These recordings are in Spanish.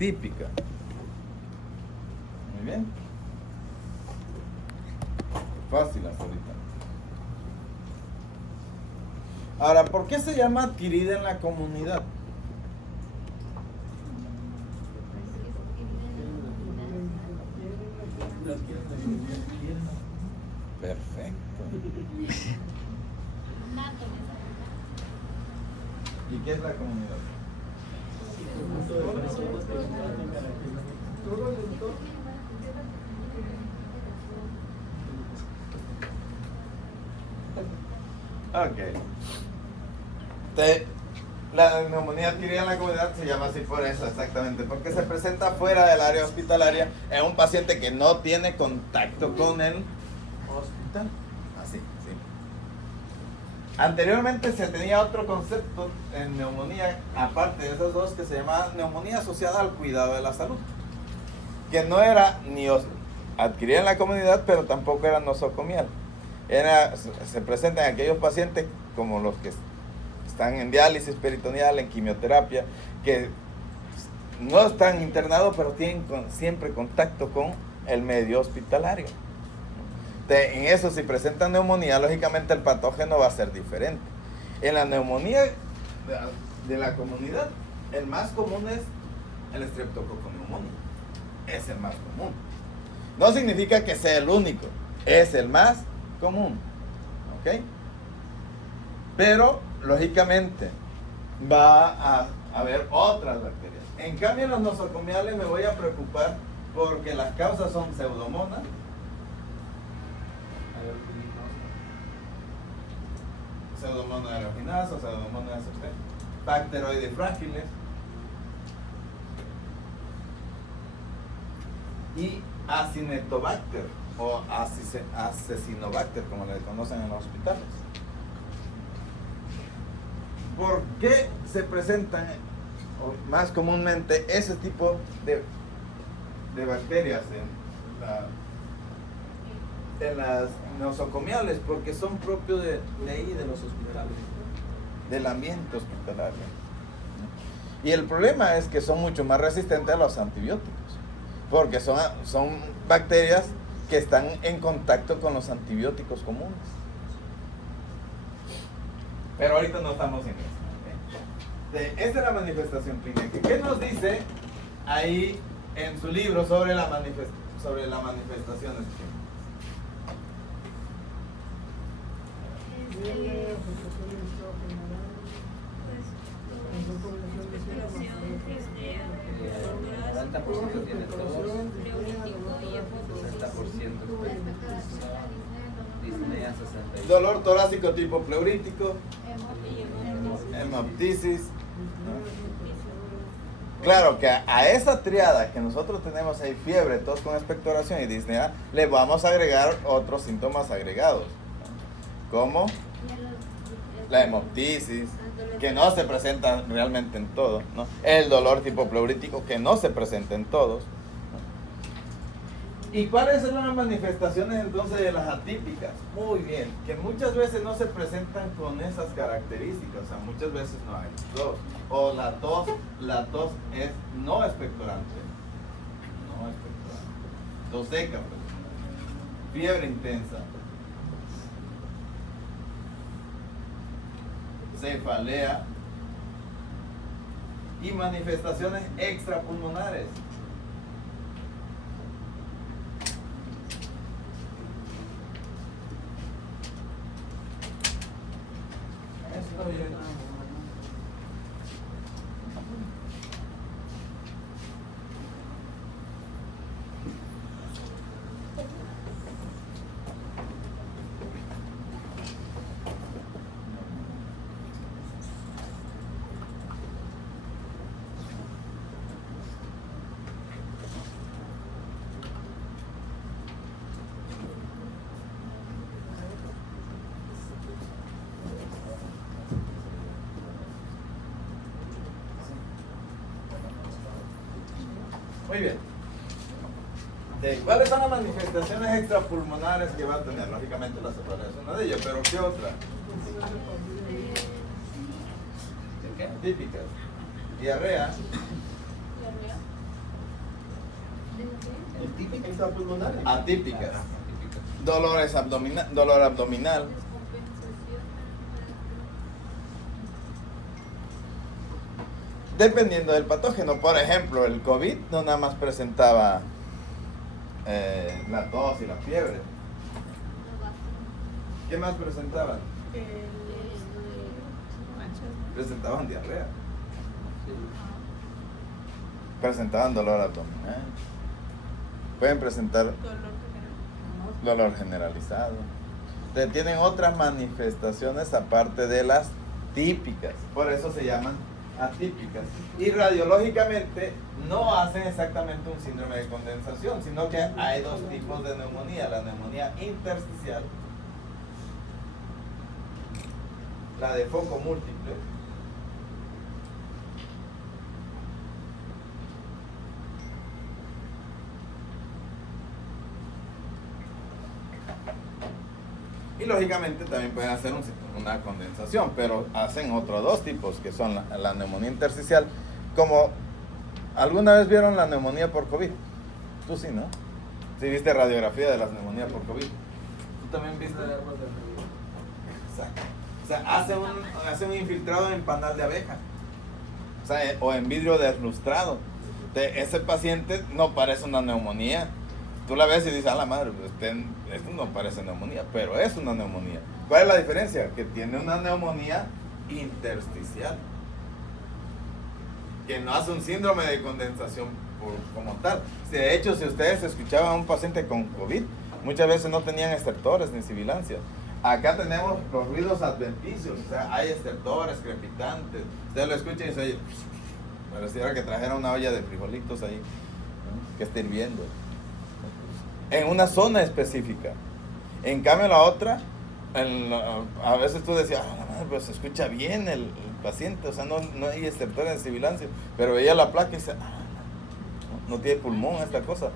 atípica. Muy bien. Fácil hasta ahorita. Ahora, ¿por qué se llama adquirida en la comunidad? Perfecto. ¿Y qué es la comunidad? Ok. La neumonía adquirida en la comunidad se llama así por eso, exactamente, porque se presenta fuera del área hospitalaria en un paciente que no tiene contacto con el hospital. Así, sí. Anteriormente se tenía otro concepto en neumonía, aparte de esos dos, que se llamaba neumonía asociada al cuidado de la salud, que no era ni adquirida en la comunidad, pero tampoco era nosocomial. Se presenta en aquellos pacientes como los que están en diálisis peritoneal, en quimioterapia, que no están internados, pero tienen siempre contacto con el medio hospitalario. En eso, si presentan neumonía, lógicamente el patógeno va a ser diferente. En la neumonía de la comunidad, el más común es el Streptococcus pneumoniae. Es el más común. No significa que sea el único, es el más común. ¿Ok? Pero, lógicamente, va a haber otras bacterias. En cambio, en los nosocomiales me voy a preocupar porque las causas son Pseudomonas, Pseudomonas aeruginosa, Pseudomonas sp, bacteroides frágiles y Acinetobacter o Acinetobacter, como le conocen en los hospitales. ¿Por qué se presentan más comúnmente ese tipo de bacterias en las nosocomiales? Porque son propios de ahí, de los hospitales, del ambiente hospitalario. Y el problema es que son mucho más resistentes a los antibióticos, porque son bacterias que están en contacto con los antibióticos comunes. Pero ahorita no estamos en eso. Esta es la manifestación clínica. ¿Qué nos dice ahí en su libro sobre las manifestaciones clínicas? Tiene tos, 60% disnea, 60%. Dolor torácico tipo pleurítico, hemoptisis. Claro que a esa triada que nosotros tenemos ahí, fiebre, tos con expectoración y disnea, le vamos a agregar otros síntomas agregados, como la hemoptisis, que no se presenta realmente en todos, ¿no? El dolor tipo pleurítico, que no se presenta en todos, ¿no? ¿Y cuáles son las manifestaciones entonces de las atípicas? Muy bien, que muchas veces no se presentan con esas características, o sea, muchas veces no hay tos, o la tos es no expectorante, tos seca, pues, fiebre intensa, cefalea y manifestaciones extrapulmonares. Estoy bien. Muy bien. ¿Cuáles son las manifestaciones extrapulmonares que va a tener? Lógicamente la cefalea es una de ellas, pero ¿qué otra? ¿Qué? Típicas. Diarrea. Intrapulmonares. Atípicas. Dolor abdominal. Dependiendo del patógeno. Por ejemplo, el COVID no nada más presentaba la tos y la fiebre. ¿Qué más presentaban? Presentaban diarrea. Presentaban dolor abdominal. Pueden presentar dolor generalizado. Tienen otras manifestaciones aparte de las típicas. Por eso se llaman atípicas. Y radiológicamente no hacen exactamente un síndrome de condensación, sino que hay dos tipos de neumonía. La neumonía intersticial, la de foco múltiple, y lógicamente también pueden hacer una condensación, pero hacen otros dos tipos, que son la neumonía intersticial, como alguna vez vieron la neumonía por COVID. Tú sí, ¿no? Sí viste radiografía de las neumonías por COVID. Tú también viste. Exacto. O sea, hace un infiltrado en panal de abeja, o sea, o en vidrio deslustrado. Ese paciente no parece una neumonía. Tú la ves y dices, a la madre, esto no parece neumonía, pero es una neumonía. ¿Cuál es la diferencia? Que tiene una neumonía intersticial, que no hace un síndrome de condensación como tal. De hecho, si ustedes escuchaban a un paciente con COVID, muchas veces no tenían estertores ni sibilancias. Acá tenemos los ruidos adventicios, o sea, hay estertores, crepitantes. Ustedes lo escuchan y se oye, pareciera que trajeron una olla de frijolitos ahí, ¿no?, que está hirviendo. En una zona específica. En cambio la otra, a veces tú decías, pues se escucha bien el paciente, o sea, no hay estertores en sibilancia, pero veía la placa y dice, no tiene pulmón esta cosa.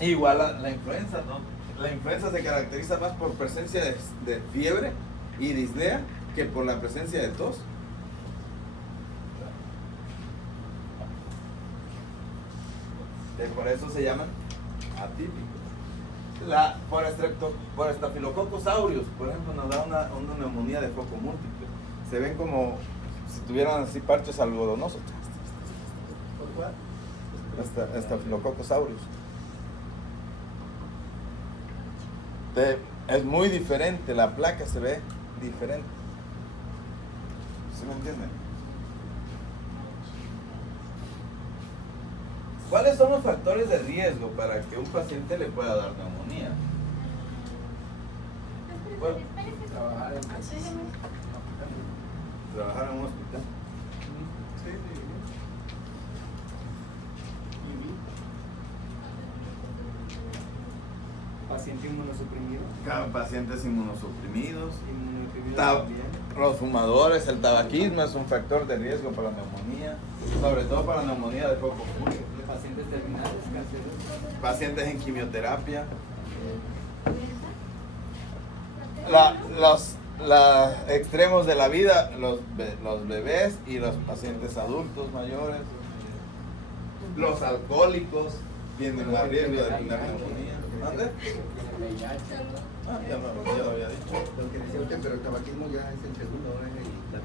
Igual la influenza, ¿no? La influenza se caracteriza más por presencia de fiebre y disnea que por la presencia de tos. Por eso se llaman atípicos. Por Staphylococcus aureus, por ejemplo, nos da una neumonía de foco múltiple. Se ven como si tuvieran así parches algodonosos. ¿Por cuál? Staphylococcus aureus. Es muy diferente, la placa se ve diferente. ¿Sí me entienden? ¿Cuáles son los factores de riesgo para que un paciente le pueda dar neumonía? Bueno, trabajar en un hospital. Paciente inmunosuprimido. Pacientes inmunosuprimidos. Inmunosuprimido Ta- también. Los fumadores, el tabaquismo es un factor de riesgo para la neumonía, sobre todo para la neumonía de foco múltiple. Pacientes terminales, cánceres. Pacientes en quimioterapia. Los extremos de la vida, los bebés y los pacientes adultos mayores. Los alcohólicos tienen más riesgo de tener neumonía. ¿Dónde? Ya lo había dicho. Lo que decía usted, pero el tabaquismo ya es el segundo, no es la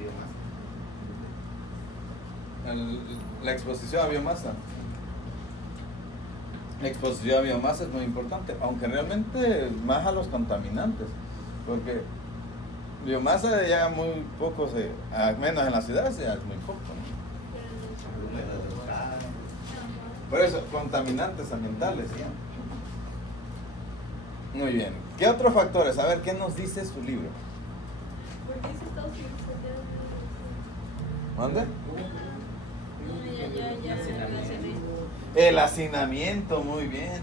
biomasa. La exposición a biomasa. La exposición a biomasa es muy importante, aunque realmente más a los contaminantes, porque biomasa ya muy poco al menos en las ciudades ya es muy poco, ¿no? Por eso, contaminantes ambientales. Muy bien. ¿Qué otros factores? A ver, ¿qué nos dice su libro? ¿Por qué dice Estados Unidos? ¿Dónde? Ya. El hacinamiento, muy bien.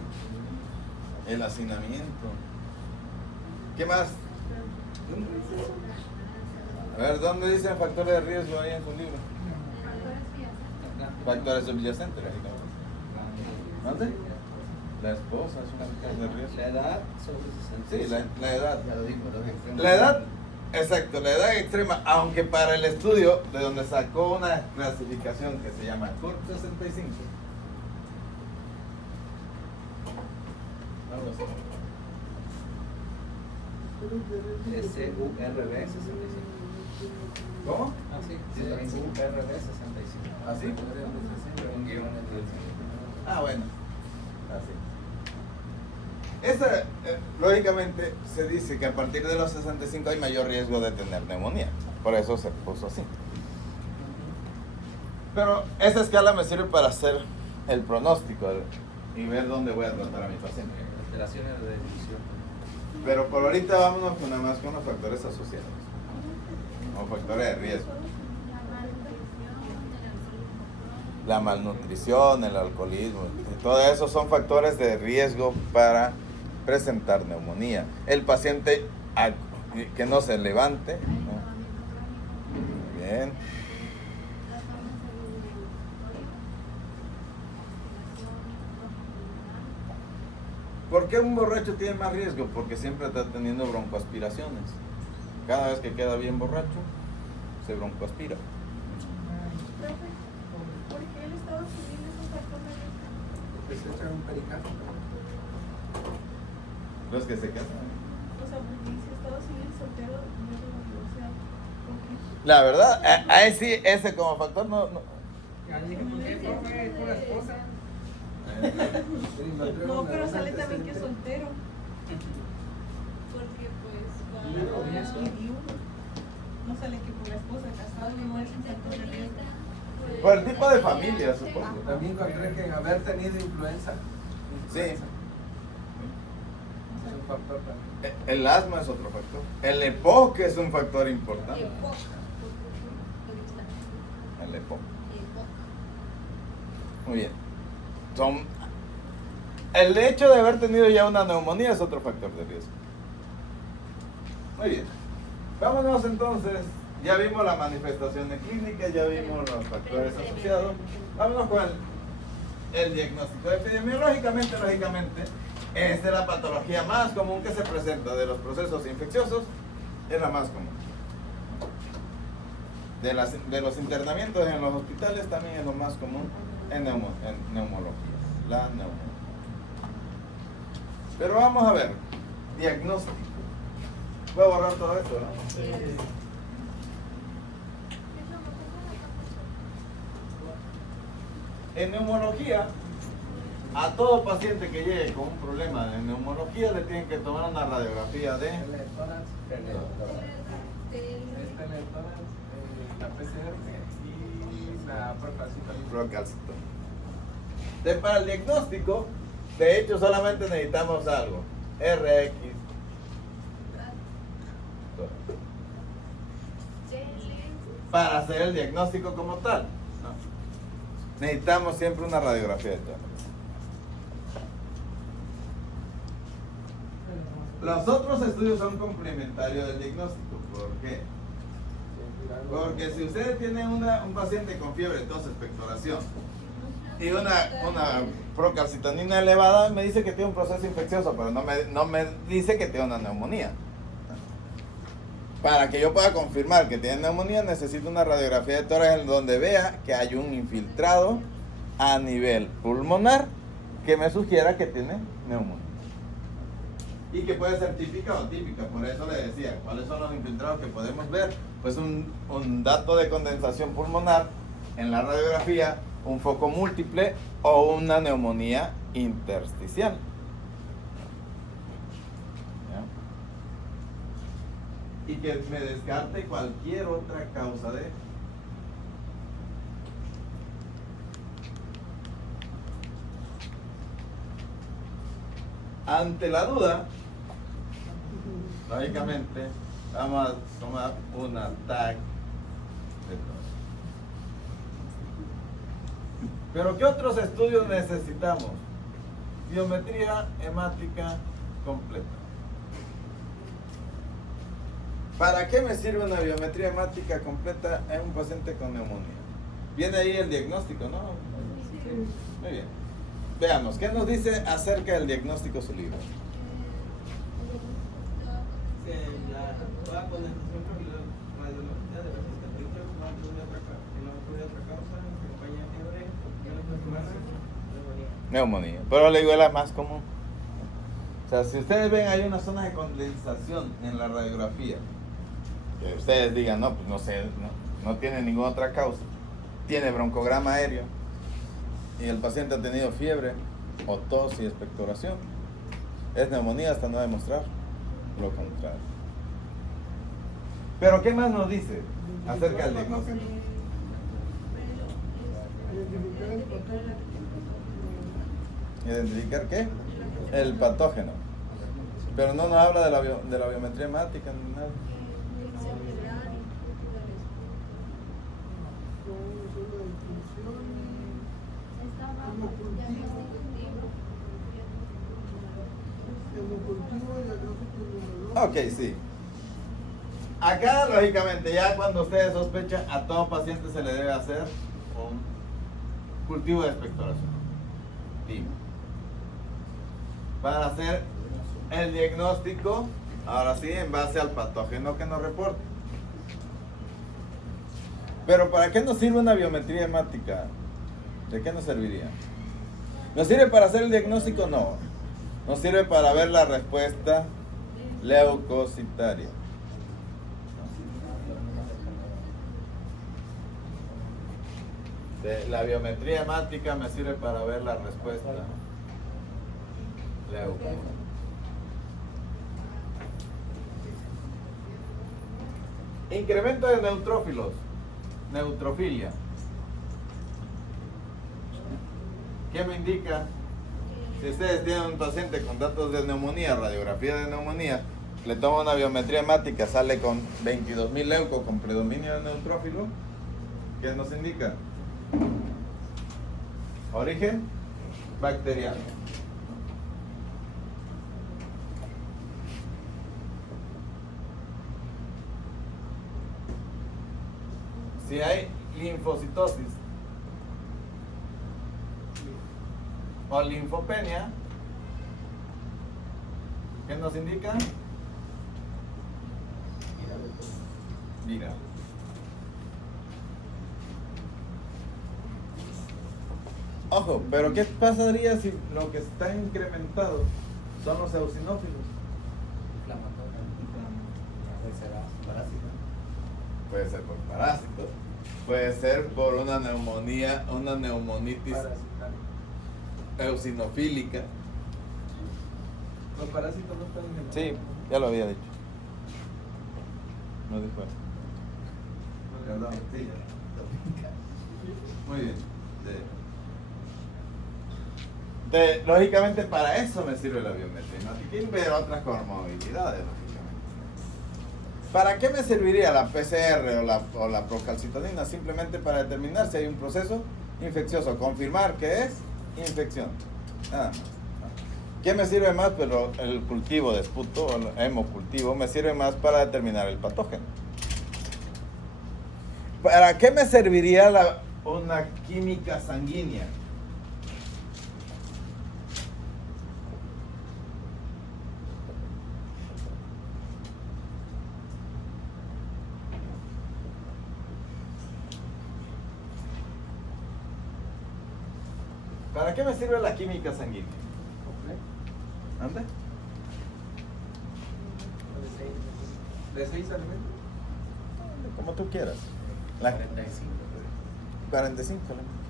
El hacinamiento. ¿Qué más? A ver, ¿dónde dicen factores de riesgo ahí en su libro? Factores subyacentes, lógicamente. ¿Dónde? La esposa es un factor de riesgo. La edad sobre 60. Sí, la edad. Ya lo dijo, los extremos. La edad, exacto, la edad extrema, aunque para el estudio de donde sacó una clasificación que se llama CORT 65, Algo así. SURB 65. ¿Cómo? Ah, sí. SURB 65. ¿Así? Un guión entre el Ah, bueno. Así. Esa, lógicamente, se dice que a partir de los 65 hay mayor riesgo de tener neumonía. Por eso se puso así. Pero esa escala me sirve para hacer el pronóstico y ver dónde voy a tratar a mi paciente. alteraciones de división. Pero por ahorita vámonos con nada más con los factores asociados o factores de riesgo. La malnutrición, el alcoholismo, todo eso son factores de riesgo para presentar neumonía. El paciente que no se levante, ¿no? Bien. ¿Por qué un borracho tiene más riesgo? Porque siempre está teniendo broncoaspiraciones. Cada vez que queda bien borracho, se broncoaspira. ¿Por qué el Estado civil es un factor de riesgo? Porque se echan un pericardio. Los que se casan. O sea, porque dice Estado civil soltero, no es una divorciado. ¿Por qué? La verdad, ahí sí, ese como factor no. No, pero sale también que es soltero. Porque pues va no sale que por la esposa casado no es un factor de riesgo. Por el tipo de familia, supongo. También encontré que haber tenido influenza. Sí. Es un factor también. El asma es otro factor. El EPOC es un factor importante. El EPOC. Muy bien. El hecho de haber tenido ya una neumonía es otro factor de riesgo. Muy bien. Vámonos entonces. Ya vimos la manifestación clínica, ya vimos los factores asociados. Vámonos con el diagnóstico. Epidemiológicamente, lógicamente, esta es la patología más común que se presenta de los procesos infecciosos. Es la más común. De los internamientos en los hospitales también es lo más común en neumología. La neumonía. Pero vamos a ver. Diagnóstico. Voy a borrar todo esto, ¿no? En neumología, a todo paciente que llegue con un problema de neumología le tienen que tomar una radiografía de Teletórax, la PCR y la procalcitosis. procalcitosis. Para el diagnóstico, de hecho, solamente necesitamos algo. RX. Para hacer el diagnóstico como tal. ¿No? Necesitamos siempre una radiografía de tórax. Los otros estudios son complementarios del diagnóstico. ¿Por qué? Porque si usted tiene un paciente con fiebre, tos, expectoración y una procalcitonina elevada, me dice que tiene un proceso infeccioso, pero no me dice que tiene una neumonía. Para que yo pueda confirmar que tiene neumonía, necesito una radiografía de tórax en donde vea que hay un infiltrado a nivel pulmonar que me sugiera que tiene neumonía. Y que puede ser típica o atípica, por eso le decía, ¿cuáles son los infiltrados que podemos ver? Pues un dato de condensación pulmonar en la radiografía, un foco múltiple o una neumonía intersticial. ¿Ya? Y que me descarte cualquier otra causa de... Ante la duda, lógicamente, vamos a tomar una TAC de tos. Pero ¿qué otros estudios necesitamos? Biometría hemática completa. ¿Para qué me sirve una biometría hemática completa en un paciente con neumonía? Viene ahí el diagnóstico, ¿no? Muy bien. Veamos, ¿qué nos dice acerca del diagnóstico su libro? Toda condensación por la radiológica de las cicatrices más de otra causa, acompaña fiebre y una confirmación de neumonía. Neumonía, pero le digo la más común. O sea, si ustedes ven, hay una zona de condensación en la radiografía. Que ustedes digan, no, pues no sé, no tiene ninguna otra causa. Tiene broncograma aéreo y el paciente ha tenido fiebre o tos y expectoración. Es neumonía hasta no demostrar lo contrario. Pero ¿qué más nos dice acerca del diagnóstico? ¿Identificar qué? El patógeno. Pero no nos habla de la biometría hemática ni nada. Ok, sí. Acá, lógicamente, ya cuando ustedes sospechan, a todo paciente se le debe hacer un cultivo de expectoración. Timo. Para hacer el diagnóstico, ahora sí, en base al patógeno que nos reporte. Pero ¿para qué nos sirve una biometría hemática? ¿De qué nos serviría? ¿Nos sirve para hacer el diagnóstico? No. Nos sirve para ver la respuesta leucocitaria. La biometría hemática me sirve para ver la respuesta leucocitaria. Incremento de neutrófilos. Neutrofilia. ¿Qué me indica? Si ustedes tienen un paciente con datos de neumonía, radiografía de neumonía, le toma una biometría hemática, sale con 22.000 leucos con predominio de neutrófilo, ¿qué nos indica? Origen bacteriano. Si hay linfocitosis o linfopenia, ¿qué nos indica? Viral. Ojo, pero ¿qué pasaría si lo que está incrementado son los eosinófilos? Puede ser por parásitos, puede ser por una neumonía, una neumonitis eosinofílica. Los parásitos no están en el... Sí, ya lo había dicho. No dijo eso. Perdón, sí. Muy bien. Lógicamente para eso me sirve la biometría hemática y ver otras comorbilidades, lógicamente. ¿Para qué me serviría la PCR o la procalcitonina? Simplemente para determinar si hay un proceso infeccioso, confirmar que es infección. Nada más. ¿Qué me sirve más? Pero el cultivo de esputo, o el hemocultivo, me sirve más para determinar el patógeno. ¿Para qué me serviría una química sanguínea? ¿Para qué me sirve la química sanguínea? ¿Anda? ¿De 6 alimentos? Como tú quieras. 45. 45.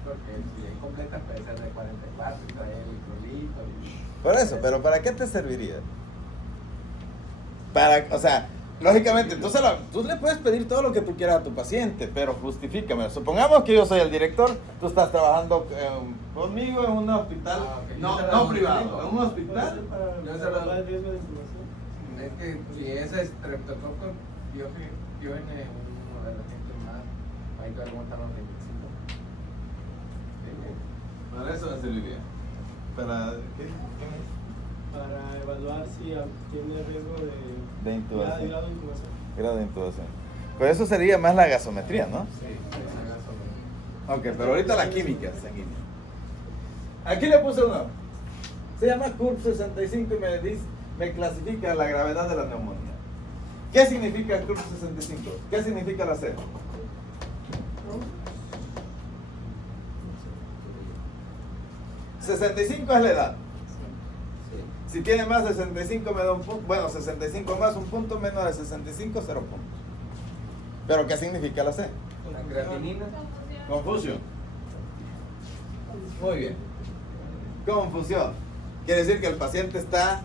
Porque si es completa puede ser de 44 y trae electrolitos y... Por eso, pero ¿para qué te serviría? O sea, lógicamente, tú le puedes pedir todo lo que tú quieras a tu paciente, pero justifícame. Supongamos que yo soy el director, tú estás trabajando conmigo en un hospital, ok. no privado, en un hospital. Yo se lo- Es que si ese estreptococo tiene uno de los gente más, ahí te aguantan los 25. Para eso me serviría. ¿Para qué? Para evaluar si tiene riesgo De intubación. grado de intubación. Grado de intubación. Pero eso sería más la gasometría, ¿no? Sí, Ok, pero ahorita la química sanguínea. Aquí le puse uno. Se llama CURP 65 y me clasifica la gravedad de la neumonía. ¿Qué significa CURP 65? ¿Qué significa la C? ¿65 es la edad? Si tiene más de 65 me da un punto. Bueno, 65 más un punto, menos de 65, 0 puntos. ¿Pero qué significa la C? La creatinina. Confusión. Muy bien. Confusión. Quiere decir que el paciente está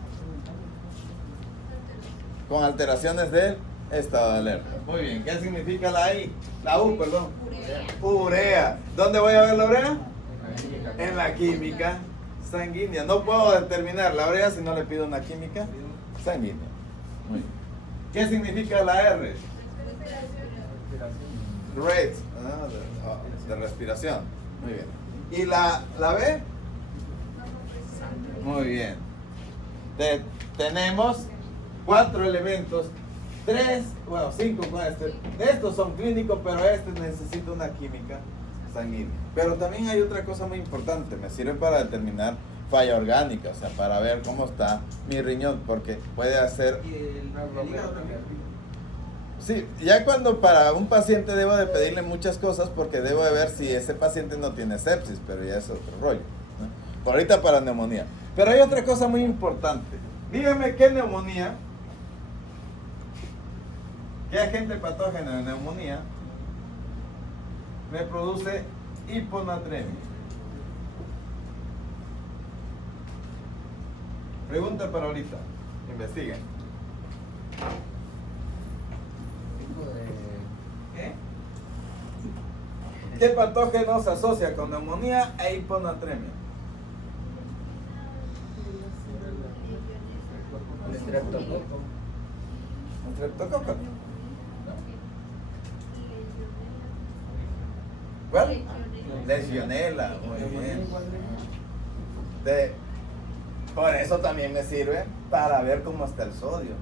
con alteraciones del estado de alerta. Muy bien. ¿Qué significa la I? La U, perdón. Urea. ¿Dónde voy a ver la urea? En la química sanguínea. No puedo determinar la urea si no le pido una química sanguínea. Muy bien. ¿Qué significa la R? Rate, de respiración. Muy bien. ¿Y la B? Muy bien. Tenemos 4 elementos. 5 con este. Estos son clínicos, pero este necesita una química sanguínea. Pero también hay otra cosa muy importante. Me sirve para determinar falla orgánica, o sea, para ver cómo está mi riñón, porque puede hacer... Y el hígado también. Sí, ya cuando para un paciente debo de pedirle muchas cosas porque debo de ver si ese paciente no tiene sepsis, pero ya es otro rollo, ¿no? Por ahorita para neumonía. Pero hay otra cosa muy importante. Dígame qué neumonía, qué agente patógeno de neumonía me produce hiponatremia. Pregunta para ahorita. Investiguen. ¿Qué? ¿Qué patógeno se asocia con neumonía e hiponatremia? El estreptococo. ¿Un streptococo? ¿Cuál? Legionela. Muy bien. Por eso también me sirve para ver cómo está el sodio.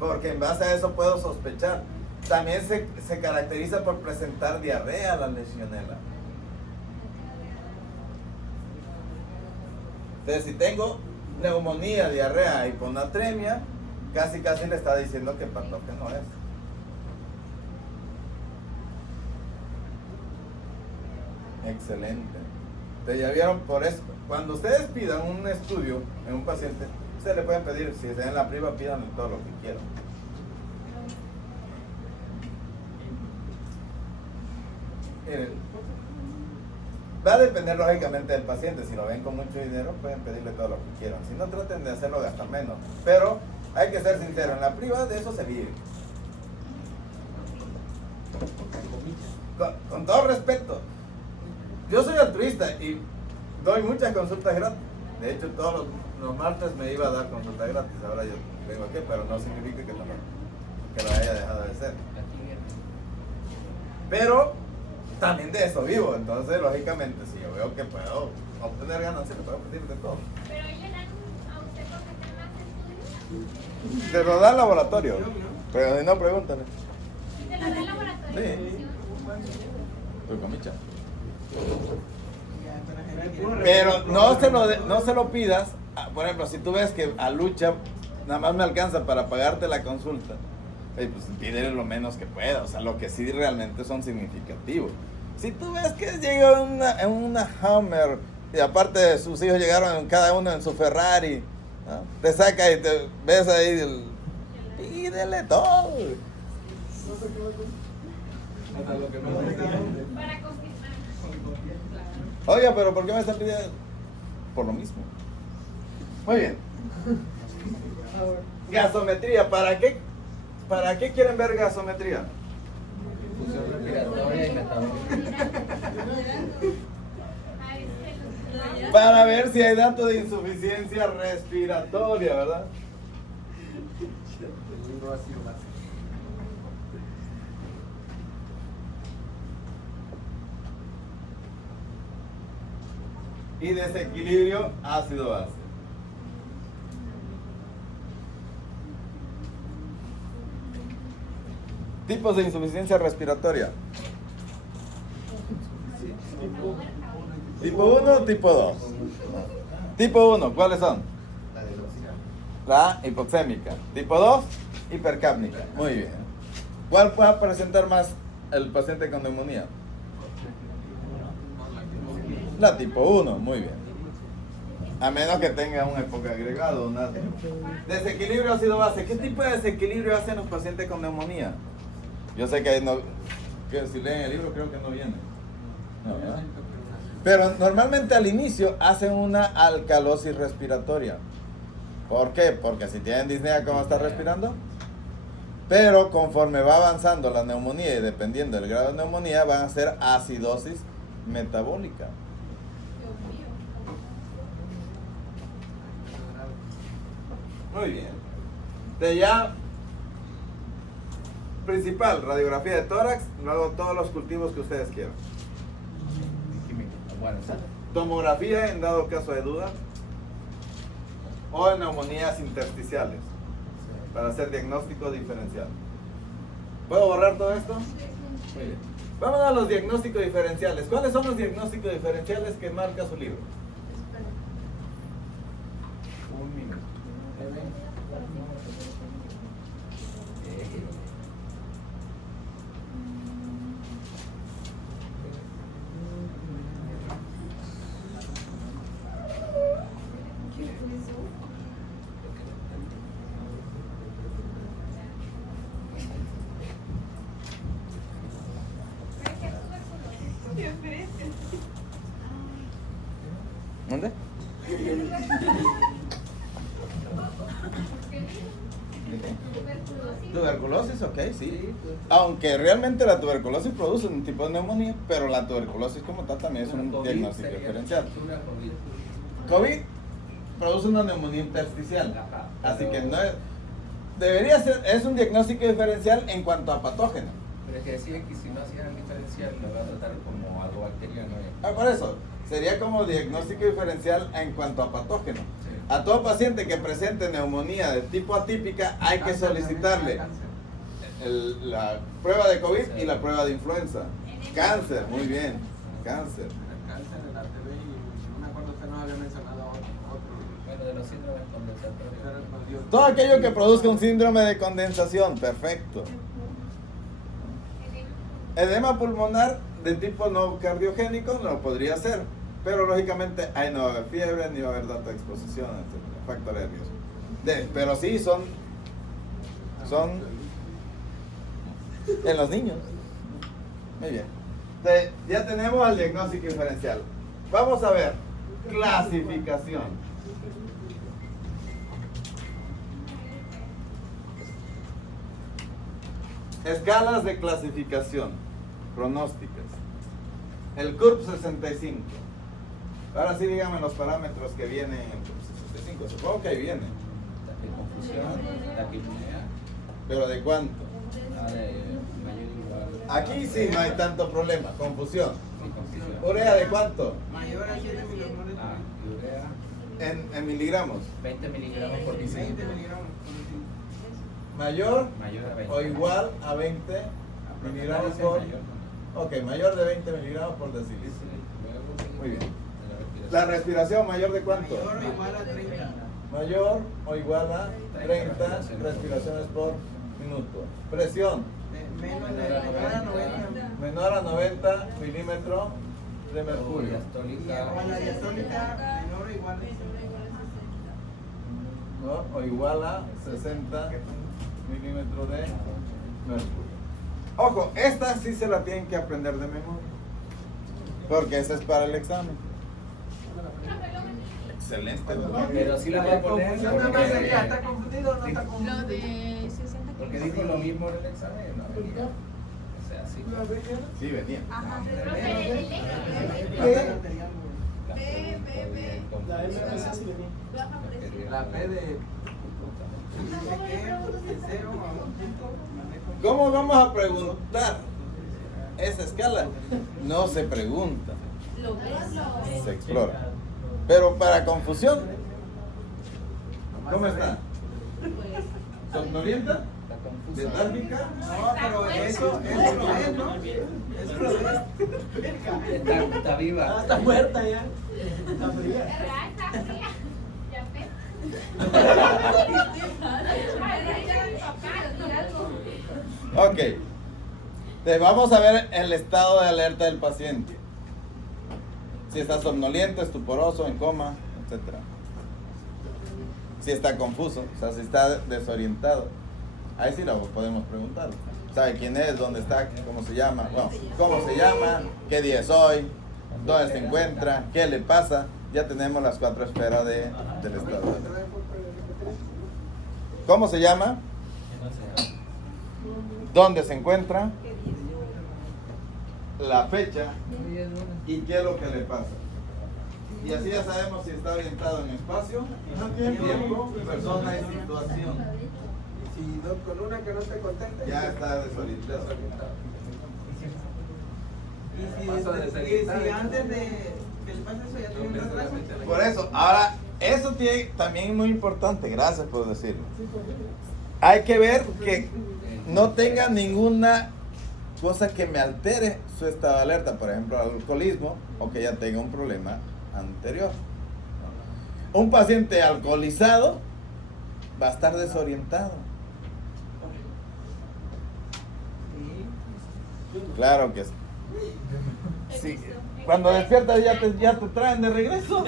Porque en base a eso puedo sospechar. También se caracteriza por presentar diarrea la legionela. Entonces, si tengo neumonía, diarrea, hiponatremia, casi le está diciendo que patógeno es. Excelente. Entonces, ya vieron, por eso, cuando ustedes pidan un estudio en un paciente, ustedes le pueden pedir, si están en la priva, pídanle todo lo que quieran. Miren, va a depender lógicamente del paciente. Si lo ven con mucho dinero, pueden pedirle todo lo que quieran. Si no, traten de hacerlo gastar menos. Pero hay que ser sincero, en la priva de eso se vive. Con todo respeto, yo soy altruista y doy muchas consultas gratis. De hecho, todos los martes me iba a dar consultas gratis. Ahora yo vengo aquí, pero no significa que lo haya dejado de ser. Pero también de eso vivo. Entonces, lógicamente, si yo veo que puedo obtener ganancias, le puedo pedir de todo. Pero ahí le dan a usted porque usted más estudios. Te lo da el laboratorio. Pero si no, pregúntale. ¿Y te lo da el laboratorio? Sí. Tu comicha. Ya, para Pero no se lo pidas. Por ejemplo, si tú ves que a Lucha nada más me alcanza para pagarte la consulta, pues pídele lo menos que pueda. O sea, lo que sí realmente son significativos. Si tú ves que llega en una Hummer y aparte de sus hijos llegaron cada uno en su Ferrari, ¿no? Te saca y te ves ahí, pídele todo. Hasta lo que no Para confirmar. Oiga, pero ¿por qué me están pidiendo? Por lo mismo. Muy bien. Gasometría, ¿para qué? ¿Para qué quieren ver gasometría? función respiratoria y metabólica. Para ver si hay datos de insuficiencia respiratoria, ¿verdad? El libro ha sido básico. Y desequilibrio ácido-base. Tipos de insuficiencia respiratoria. Tipo 1 o tipo 2. Tipo 1, ¿cuáles son? La de velocidad. La hipoxémica. Tipo 2, hipercápnica. Muy bien. ¿Cuál puede presentar más el paciente con neumonía? La tipo 1, muy bien. A menos que tenga un enfoque agregado. Desequilibrio ácido base. ¿Qué tipo de desequilibrio hacen los pacientes con neumonía? Yo sé que, que si leen el libro creo que no viene. No, ¿verdad? Pero normalmente al inicio hacen una alcalosis respiratoria. ¿Por qué? Porque si tienen disnea, ¿cómo está respirando? Pero conforme va avanzando la neumonía y dependiendo del grado de neumonía, van a hacer acidosis metabólica. Muy bien. De ya principal, radiografía de tórax, luego todos los cultivos que ustedes quieran. Tomografía en dado caso de duda. O en neumonías intersticiales para hacer diagnóstico diferencial. ¿Puedo borrar todo esto? Muy bien. Vamos a los diagnósticos diferenciales. ¿Cuáles son los diagnósticos diferenciales que marca su libro? Un minuto. ¿Dónde? Tuberculosis, ok, sí. Aunque realmente la tuberculosis produce un tipo de neumonía, pero la tuberculosis como tal también es un diagnóstico diferencial. COVID produce una neumonía intersticial, así que no es, debería ser, es un diagnóstico diferencial en cuanto a patógeno. Pero es que decía que si no hacían diferencial, lo va a tratar como algo bacteriano. Por eso, sería como diagnóstico diferencial en cuanto a patógeno. A todo paciente que presente neumonía de tipo atípica hay que solicitarle la prueba de COVID y la prueba de influenza. Cáncer, muy bien, cáncer. El cáncer, el ATV y no me acuerdo, usted no había mencionado otro. Bueno, de los síndromes condensatorios. Todo aquello que produzca un síndrome de condensación, perfecto. Edema pulmonar de tipo no cardiogénico no podría ser, pero lógicamente ahí no va a haber fiebre, ni va a haber data de exposición, etc. Factores de riesgo. Pero sí son en los niños. Muy bien. Ya tenemos el diagnóstico diferencial. Vamos a ver clasificación. Escalas de clasificación pronósticas. El CURP 65. Ahora sí díganme los parámetros que vienen en el CURP 65. Supongo que ahí viene. ¿Pero de cuánto? Aquí sí no hay tanto problema. Confusión. ¿Urea de cuánto? Mayor a 7 milimoles. En miligramos. 20 miligramos por 20 decilitro. miligramos por decilitro. Mayor Mayor a 20. o igual a 20 miligramos por... Ok, mayor de 20 miligramos por decilitro. Muy bien. La respiración mayor de cuánto? Mayor o igual a 30. Mayor o igual a 30 respiraciones por minuto. Presión Menos de menor a 90. menor a 90 milímetros de mercurio. O la diastólica menor o igual a 60. ¿No? O igual a 60 milímetros de mercurio. Ojo, esta sí se la tienen que aprender de memoria, porque esa es para el examen. Excelente, ¿verdad? Pero sí la voy a poner. ¿Está confundido o no está Lo confundido? de 60 Porque dijo lo mismo en el examen, ¿no? Venía. O sea, sí. Sí, venía. Ajá. La P de. ¿Cómo vamos a preguntar esa escala? No se pregunta, se explora. Pero para confusión, ¿cómo está? ¿Somnolienta? ¿Letárgica? No, pero eso lo es, ¿no? Eso lo es. Está viva. Está muerta ya. Está fría. Está fría. Ya ves. Ok. Entonces vamos a ver el estado de alerta del paciente. Si está somnoliento, estuporoso, en coma, etcétera. Si está confuso, o sea, si está desorientado, ahí sí lo podemos preguntar. ¿Sabe quién es? ¿Dónde está? ¿Cómo se llama? Bueno, ¿cómo se llama? ¿Qué día es hoy? ¿Dónde se encuentra? ¿Qué le pasa? Ya tenemos las 4 esferas del estado. ¿Cómo se llama? ¿Dónde se encuentra? La fecha y qué es lo que le pasa. Y así ya sabemos si está orientado en espacio, tiempo, persona y situación. Si con una que no te conteste, Ya está desorientado. Y si antes de que le pase eso ya tiene un retraso. Por eso, ahora, eso tiene también muy importante, gracias por decirlo. Hay que ver que no tenga ninguna cosa que me altere su estado de alerta, por ejemplo, alcoholismo, o que ya tenga un problema anterior. Un paciente alcoholizado va a estar desorientado. Claro que sí. Sí. Cuando despiertas ya te traen de regreso.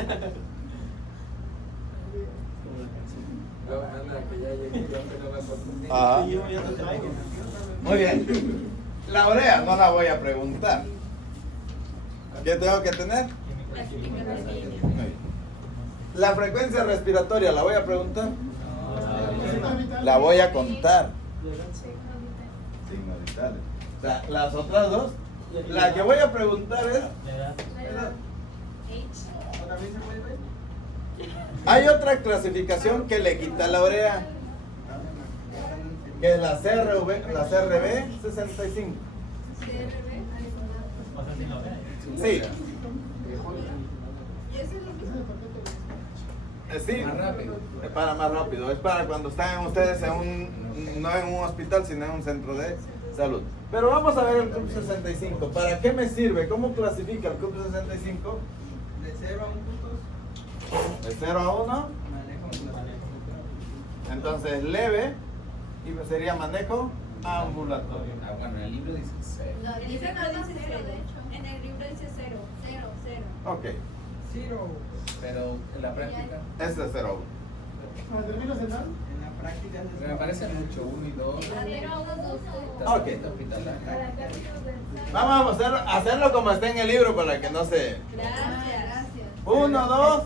Ajá. Muy bien. La urea no la voy a preguntar. ¿Qué tengo que tener? La frecuencia respiratoria la voy a preguntar. La voy a contar. Signos vitales. O sea, las otras dos, la que voy a preguntar es edad. ¿También se puede ver? Hay otra clasificación que le quita la urea, que es la CRB 65. Sí. Sí, Más rápido. es para más rápido, es para cuando están ustedes no en un hospital, sino en un centro de salud. Pero vamos a ver el CUP 65. ¿Para qué me sirve? ¿Cómo clasifica el CUP 65? De 0 a 1 puntos. De 0 a 1. Manejo. Entonces leve y sería manejo ambulatorio. Bueno, en el libro dice 0. No, dice no dice cero, de hecho. En el libro dice 0, 0, 0. Ok, Pero en la práctica, este es 0 a 1. En la práctica se me parece mucho 1 y 2. A 0 a 1, 2. Ok. Vamos a hacerlo como está en el libro para que no se... Gracias. 1, 2,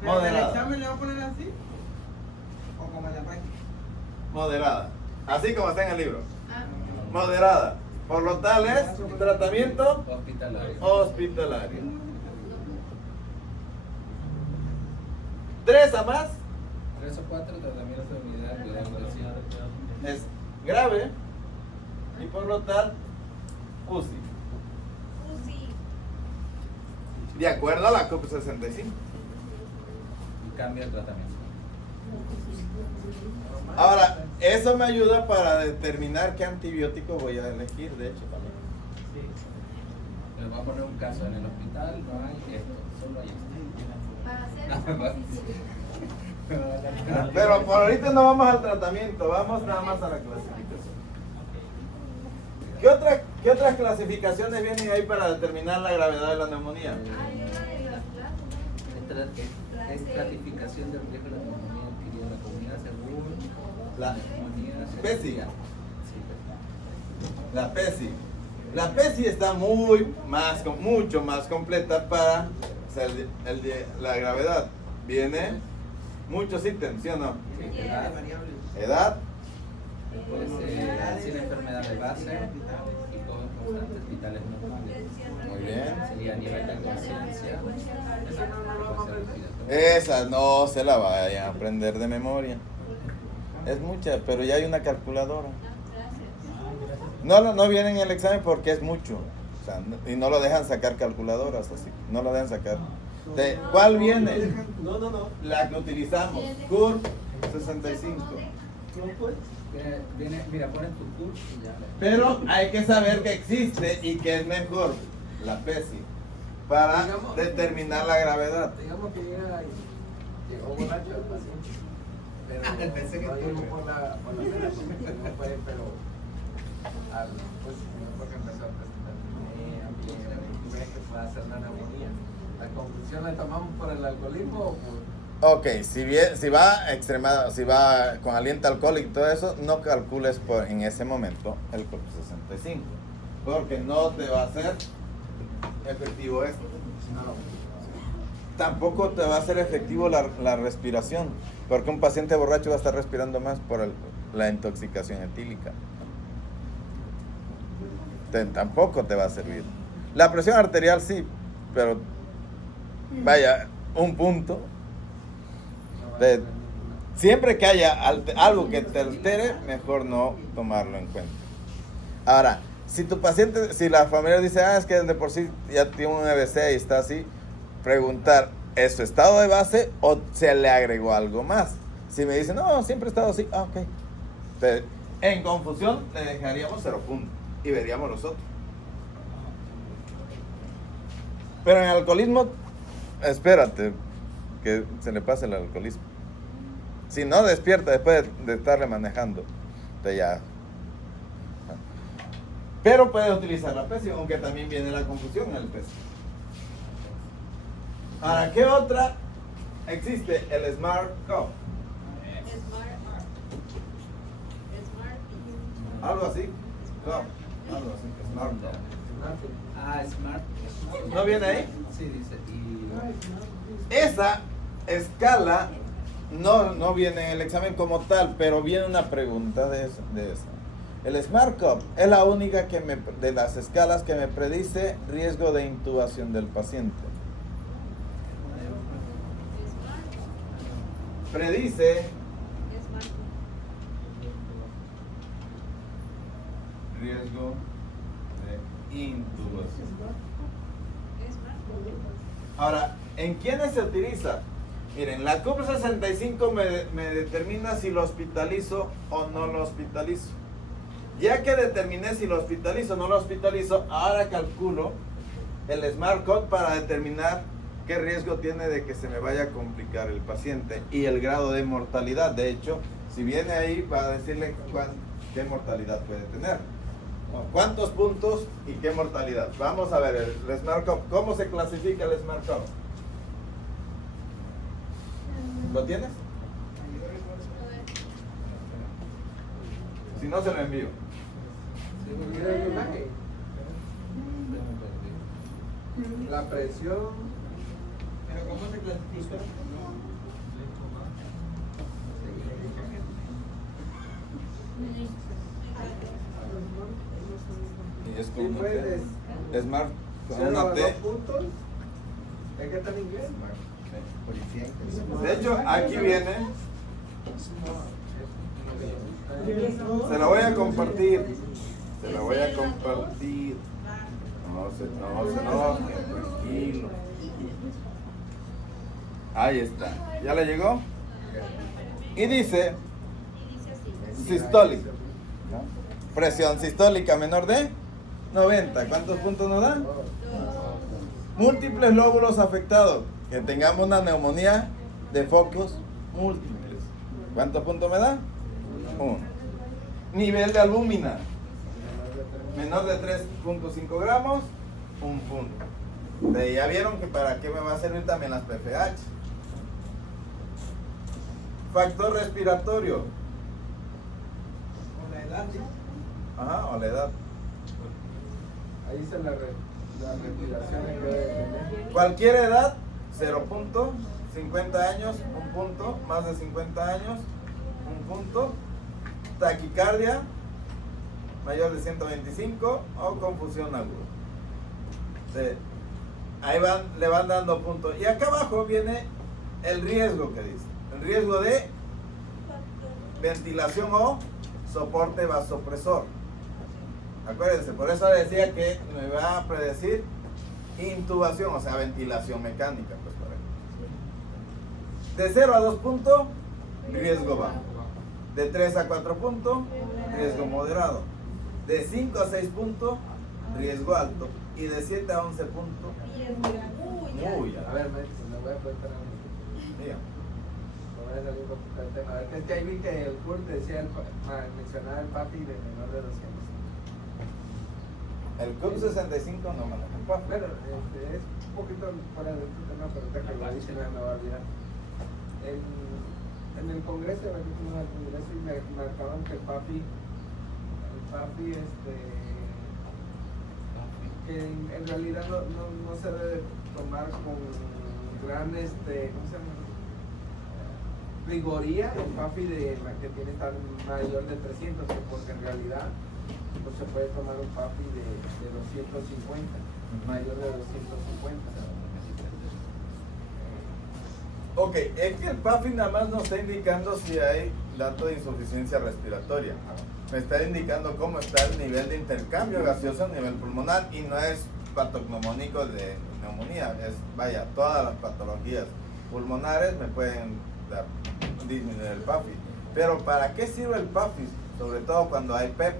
¿Pero en el moderada. examen le va a poner así? ¿O como en la práctica? Moderada. Así como está en el libro. Ah, Moderada. Por lo tal es tratamiento Hospitalario. hospitalario. 3 a más 3 o 4 tratamientos de unidad de ambulancia. es grave y por lo tal UCI. UCI. De acuerdo a la CUP 65. Y cambia el tratamiento. Ahora, eso me ayuda para determinar qué antibiótico voy a elegir, de hecho también. Les voy a poner un caso. En el hospital no hay esto, solo hay esto. Para hacer Ah, Pero por ahorita no vamos al tratamiento, vamos nada más a la clasificación. ¿Qué otras clasificaciones vienen ahí para determinar la gravedad de la neumonía? hay una de las clases, Es clasificación del riesgo de la neumonía adquirida en la comunidad según La neumonía PESI. Sí, La PESI. La PESI está mucho más completa para la gravedad. Viene muchos ítems, ¿sí o no? Edad, Edad, puede ser sin enfermedad de base y todos constantes vitales normales. muy bien. Sería nivel de conciencia. Esa no se la vayan a aprender de memoria. Es mucha, pero ya hay una calculadora. No viene en el examen porque es mucho. O sea, y no lo dejan sacar calculadoras así. No lo dejan sacar. ¿Cuál viene? No. La que utilizamos. CURP 65. Mira, pones tu curso y ya. Pero hay que saber que existe y que es mejor la PESI para determinar la gravedad. Digamos que llegó borracho el paciente. Pero Pensé que no tú- llegó por la cena, no fue, pero pues porque empezó a presentar ves que puede hacer la neumonía. ¿La conclusión la tomamos por el alcoholismo o por...? Ok, si va con aliento alcohólico y todo eso, no calcules en ese momento el COP 65, porque no te va a hacer efectivo esto. Tampoco te va a hacer efectivo la respiración, porque un paciente borracho va a estar respirando más por la intoxicación etílica. Tampoco te va a servir. La presión arterial sí, pero vaya, un punto. Siempre que haya algo que te altere, mejor no tomarlo en cuenta. Ahora, si la familia dice, es que de por sí ya tiene un EBC y está así, preguntar, ¿es su estado de base o se le agregó algo más? Si me dicen, no, siempre he estado así, ok. Entonces, en confusión le dejaríamos 0 puntos y veríamos los otros. Pero en alcoholismo, espérate que se le pase el alcoholismo. Si no despierta después de estarle manejando, ya. Pero puede utilizar la PESI, aunque también viene la confusión en el PESI. Ahora, ¿qué otra existe? El Smart Cup. Algo así. Cup. Algo así. Smart Cup. Ah, Smart. ¿No viene ahí? Sí, dice. Esa escala no viene en el examen como tal, pero viene una pregunta de esa. El Smart Cup es la única de las escalas que me predice riesgo de intubación del paciente. Predice riesgo de intubación. Ahora, ¿en quiénes se utiliza? Miren, la CUP 65 me determina si lo hospitalizo o no lo hospitalizo. Ya que determiné si lo hospitalizo o no lo hospitalizo, ahora calculo el Smart Cup para determinar qué riesgo tiene de que se me vaya a complicar el paciente y el grado de mortalidad. De hecho, si viene ahí, va a decirle qué mortalidad puede tener. ¿Cuántos puntos y qué mortalidad? Vamos a ver el Smart Cup. ¿Cómo se clasifica el Smart Cup? ¿Lo tienes? Si no, se lo envío. La presión. Pero ¿cómo se clasifica? Y es Sí, con una puedes. T. Smart con 0 una a 2 T. puntos. ¿Es que está en inglés? De hecho, aquí viene. Se la voy a compartir. Se la voy a compartir. No se enoje, tranquilo. Ahí está. ¿Ya le llegó? Y dice sistólica. Presión sistólica menor de 90. ¿Cuántos puntos nos da? Múltiples lóbulos afectados. Que tengamos una neumonía de focos múltiples. ¿Cuántos puntos me da? 1. Nivel de albúmina. Menor de 3.5 gramos, 1 punto. Ya vieron que para qué me va a servir también las PFH. Factor respiratorio. ¿O la edad? Ajá, o la edad. Ahí dice la respiración que debe tener. Cualquier edad, 0 punto. 50 años, 1 punto. Más de 50 años, 1 punto. Taquicardia, mayor de 125 o confusión aguda. Ahí le van dando puntos. Y acá abajo viene el riesgo que dice. El riesgo de ventilación o soporte vasopresor. Acuérdense, por eso decía que me va a predecir intubación, o sea, ventilación mecánica. Pues, de 0 a 2 puntos, riesgo bajo. De 3 a 4 puntos, riesgo moderado. De 5 a 6 puntos, riesgo alto. Y de 7 a 11 puntos, muy alto. A ver, maestro, le voy a preguntar algo. Mira. Me voy a salir un poquito del tema. A ver, es que ahí vi que el CURT decía, mencionaba el PAPI de menor de 200. El CUP 65 no maneja el PAFI. Bueno, es un poquito fuera de este tema, pero ahorita que lo dice me va a olvidar. En el Congreso, aquí fuimos al Congreso y me marcaban que el PAFI, que en realidad no se debe tomar con gran, ¿cómo se llama? Rigoría el PAFI que tiene tan mayor de 300, porque en realidad pues, se puede tomar un PAFI de 250, mayor de 250. Ok, es que el PAFI nada más nos está indicando si hay dato de insuficiencia respiratoria. Me está indicando cómo está el nivel de intercambio gaseoso a nivel pulmonar y no es patognomónico de neumonía, es, vaya, todas las patologías pulmonares me pueden disminuir el PAFI. Pero ¿para qué sirve el PAFI? Sobre todo cuando hay PEP,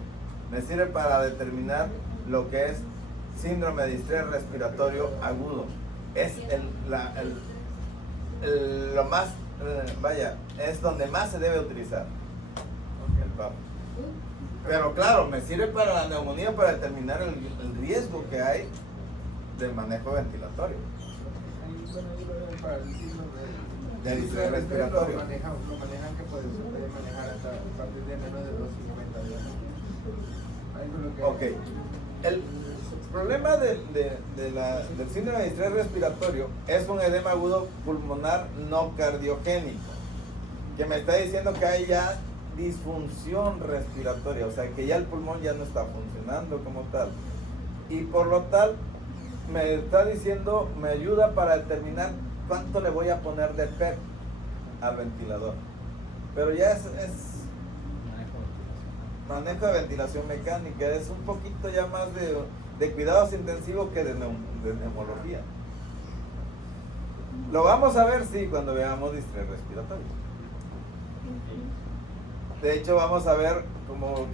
me sirve para determinar lo que es síndrome de estrés respiratorio agudo. Es lo más, vaya, es donde más se debe utilizar el PAFI. Pero claro, me sirve para la neumonía para determinar el riesgo que hay de manejo ventilatorio. Para el signo Del estrés respiratorio. Lo manejan que puede manejar hasta a partir de menos de 250 días. Ok. El problema del síndrome de estrés respiratorio es un edema agudo pulmonar no cardiogénico, que me está diciendo que hay ya disfunción respiratoria, o sea que ya el pulmón ya no está funcionando como tal. Y por lo tal, me está diciendo, me ayuda para determinar cuánto le voy a poner de PEP al ventilador. Pero ya es manejo de ventilación mecánica, es un poquito ya más de cuidados intensivos que de neumología. Lo vamos a ver, sí, cuando veamos distrés respiratorio. De hecho, vamos a ver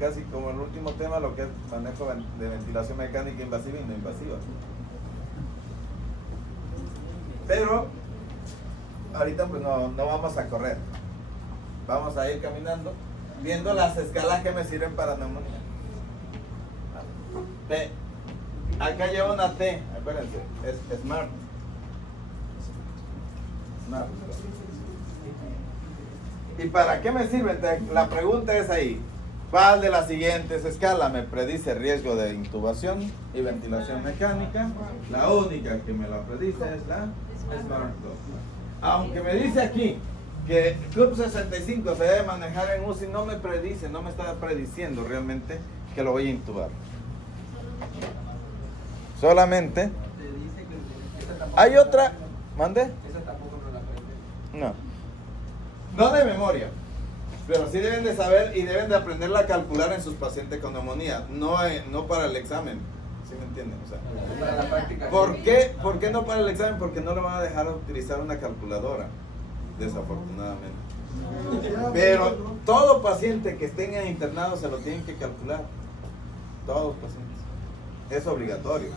casi como el último tema lo que es manejo de ventilación mecánica invasiva y no invasiva. Pero ahorita pues no vamos a correr. Vamos a ir caminando, viendo las escalas que me sirven para neumonía. T. Acá lleva una T, acuérdense, es SMART. SMART. ¿Y para qué me sirve? La pregunta es ahí. ¿Cuál de las siguientes escalas me predice riesgo de intubación y ventilación mecánica? La única que me la predice es la SMART 2. Aunque me dice aquí que CUP 65 se debe manejar en UCI, no me predice, no me está prediciendo realmente que lo voy a intubar. Solamente hay otra. ¿Mande? Esa tampoco no la aprende. No. No de memoria, pero sí deben de saber y deben de aprenderla a calcular en sus pacientes con neumonía, no para el examen, ¿sí me entienden? O sea, Para la práctica. ¿por qué no para el examen? Porque no le van a dejar utilizar una calculadora, desafortunadamente. Pero todo paciente que estén internado se lo tienen que calcular, todos los pacientes, es obligatorio.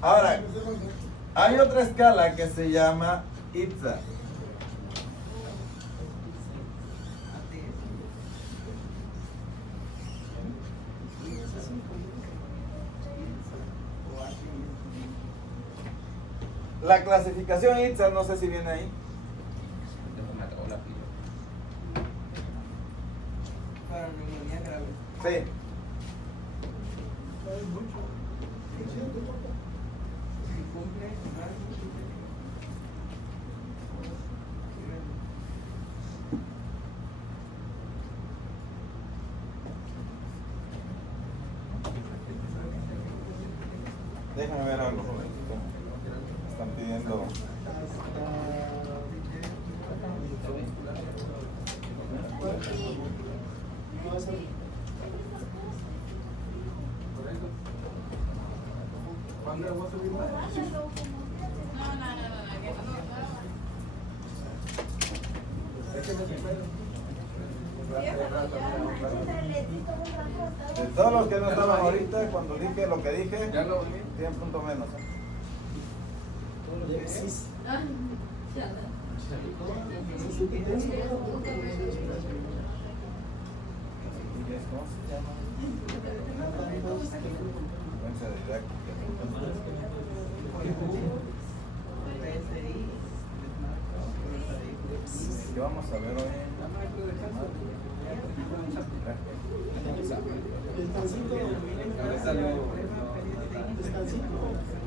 Ahora, hay otra escala que se llama IPSA. La clasificación ITSA, no sé si viene ahí. Para neumonía grave. Sí. Si cumple más. Déjame ver algo. Están pidiendo. ¿Cuándo vamos a subir más? Es que me sorprende. De todos los que no estaban ahorita, cuando dije lo que dije, Ya lo vi. 10 puntos menos. ¿Cómo se llama? secuencia didáctica. ¿Qué vamos a ver hoy?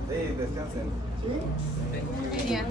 Sí, descansen. Genial.